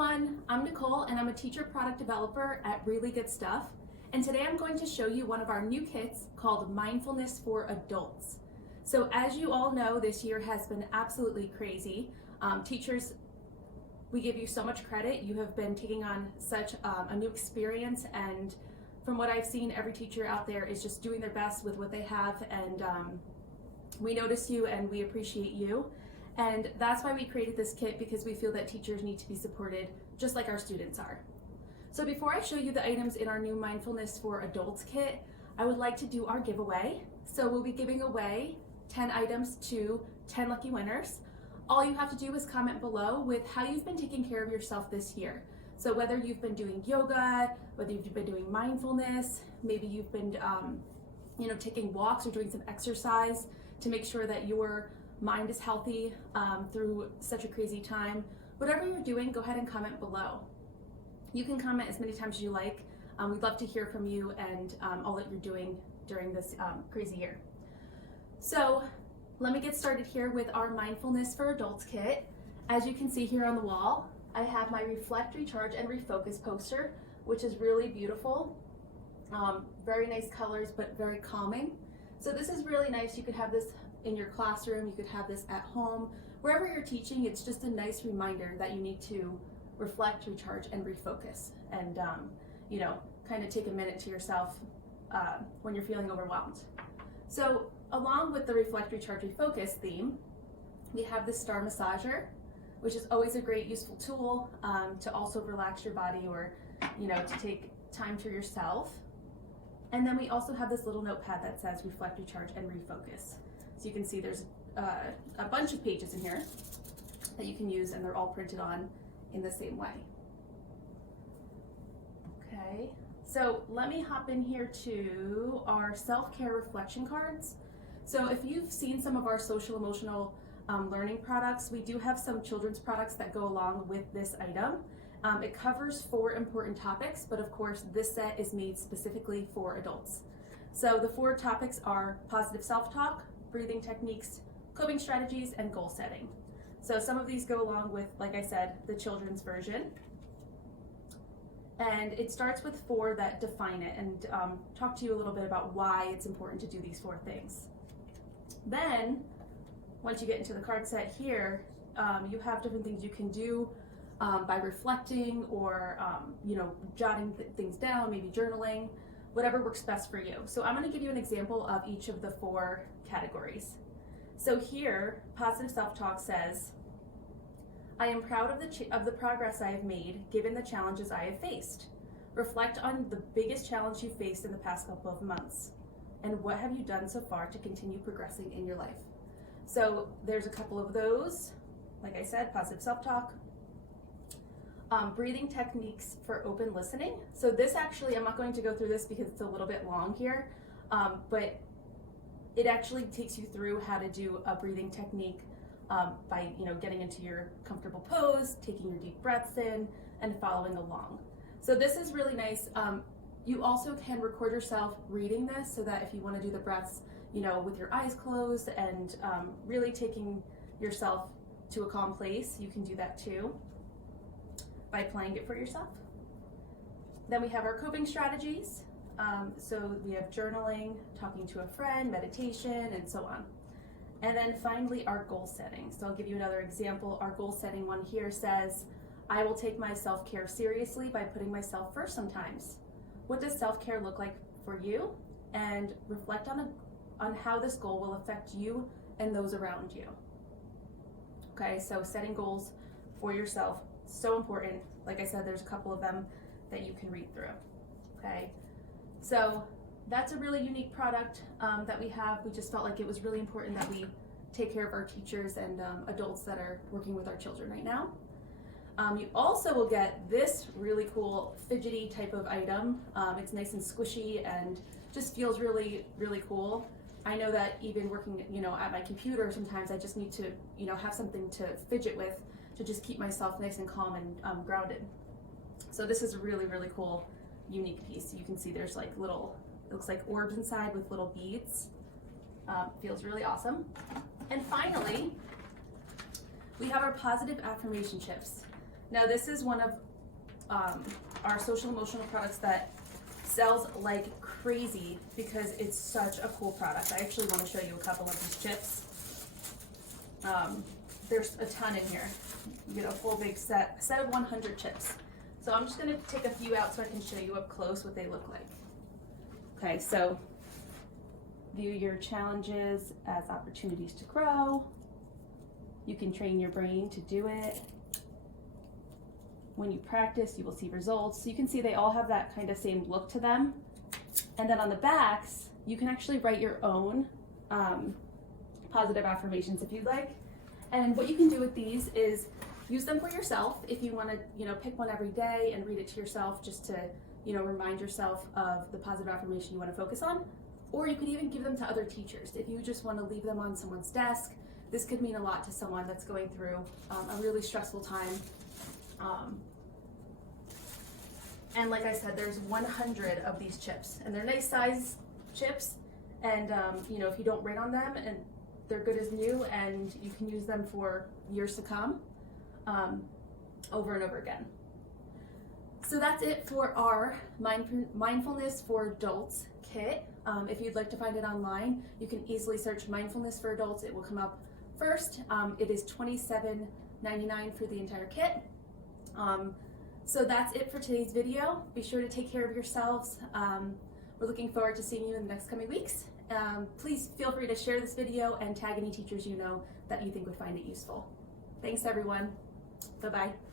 everyone, I'm Nicole and I'm a teacher product developer at Really Good Stuff. And today I'm going to show you one of our new kits called Mindfulness for Adults. So as you all know, this year has been absolutely crazy. Teachers, we give you so much credit. You have been taking on such a new experience, and from what I've seen, every teacher out there is just doing their best with what they have, and we notice you and we appreciate you. And that's why we created this kit, because we feel that teachers need to be supported just like our students are. So before I show you the items in our new Mindfulness for Adults kit, I would like to do our giveaway. So we'll be giving away 10 items to 10 lucky winners. All you have to do is comment below with how you've been taking care of yourself this year. So whether you've been doing yoga, whether you've been doing mindfulness, maybe you've been taking walks or doing some exercise to make sure that your mind is healthy through such a crazy time. Whatever you're doing, go ahead and comment below. You can comment as many times as you like. We'd love to hear from you and all that you're doing during this crazy year. So let me get started here with our Mindfulness for Adults kit. As you can see here on the wall, I have my Reflect, Recharge, and Refocus poster, which is really beautiful. Very nice colors, but very calming. So this is really nice. You could have this in your classroom, you could have this at home. Wherever you're teaching, it's just a nice reminder that you need to reflect, recharge, and refocus. And, kind of take a minute to yourself when you're feeling overwhelmed. So along with the Reflect, Recharge, Refocus theme, we have the Star Massager, which is always a great useful tool to also relax your body, or to take time to yourself. And then we also have this little notepad that says Reflect, Recharge, and Refocus. So you can see there's a bunch of pages in here that you can use, and they're all printed on in the same way. Okay, so let me hop in here to our self-care reflection cards. So if you've seen some of our social emotional learning products, we do have some children's products that go along with this item. It covers 4 important topics, but of course this set is made specifically for adults. So the 4 topics are positive self-talk, breathing techniques, coping strategies, and goal setting. So some of these go along with, like I said, the children's version. And it starts with 4 that define it, and talk to you a little bit about why it's important to do these 4 things. Then, once you get into the card set here, you have different things you can do by reflecting or jotting things down, maybe journaling, whatever works best for you. So I'm going to give you an example of each of the 4 categories. So here, positive self-talk says, I am proud of the progress I have made given the challenges I have faced. Reflect on the biggest challenge you faced in the past couple of months, and what have you done so far to continue progressing in your life. So there's a couple of those. Like I said, positive self-talk. Breathing techniques for open listening. So this actually, I'm not going to go through this because it's a little bit long here, but it actually takes you through how to do a breathing technique by getting into your comfortable pose, taking your deep breaths in, and following along. So this is really nice. You also can record yourself reading this, so that if you want to do the breaths, with your eyes closed and really taking yourself to a calm place, you can do that too by playing it for yourself. Then we have our coping strategies. So we have journaling, talking to a friend, meditation, and so on. And then finally, our goal setting. So I'll give you another example. Our goal setting one here says, I will take my self-care seriously by putting myself first sometimes. What does self-care look like for you? And reflect on how this goal will affect you and those around you. Okay, so setting goals for yourself, so important. Like I said, there's a couple of them that you can read through. Okay, so that's a really unique product that we have. We just felt like it was really important that we take care of our teachers and adults that are working with our children right now. You also will get this really cool fidgety type of item. It's nice and squishy and just feels really, really cool. I know that even working, at my computer, sometimes I just need to, have something to fidget with to just keep myself nice and calm and grounded. So this is a really, really cool, unique piece. You can see there's like little, it looks like orbs inside with little beads. Feels really awesome. And finally, we have our positive affirmation chips. Now this is one of our social emotional products that sells like crazy because it's such a cool product. I actually want to show you a couple of these chips. There's a ton in here. You get a full big set of 100 chips. So I'm just going to take a few out so I can show you up close what they look like. Okay, so view your challenges as opportunities to grow. You can train your brain to do it. When you practice, you will see results. So you can see they all have that kind of same look to them. And then on the backs, you can actually write your own positive affirmations if you'd like. And what you can do with these is use them for yourself if you want to, pick one every day and read it to yourself just to, remind yourself of the positive affirmation you want to focus on. Or you could even give them to other teachers. If you just want to leave them on someone's desk, this could mean a lot to someone that's going through a really stressful time. And like I said, there's 100 of these chips, and they're nice size chips. And if you don't write on them, and they're good as new, and you can use them for years to come, over and over again. So that's it for our Mindfulness for Adults kit. If you'd like to find it online, you can easily search Mindfulness for Adults. It will come up first. It is $27.99 for the entire kit. So that's it for today's video. Be sure to take care of yourselves. We're looking forward to seeing you in the next coming weeks. Please feel free to share this video and tag any teachers you know that you think would find it useful. Thanks everyone. Bye-bye.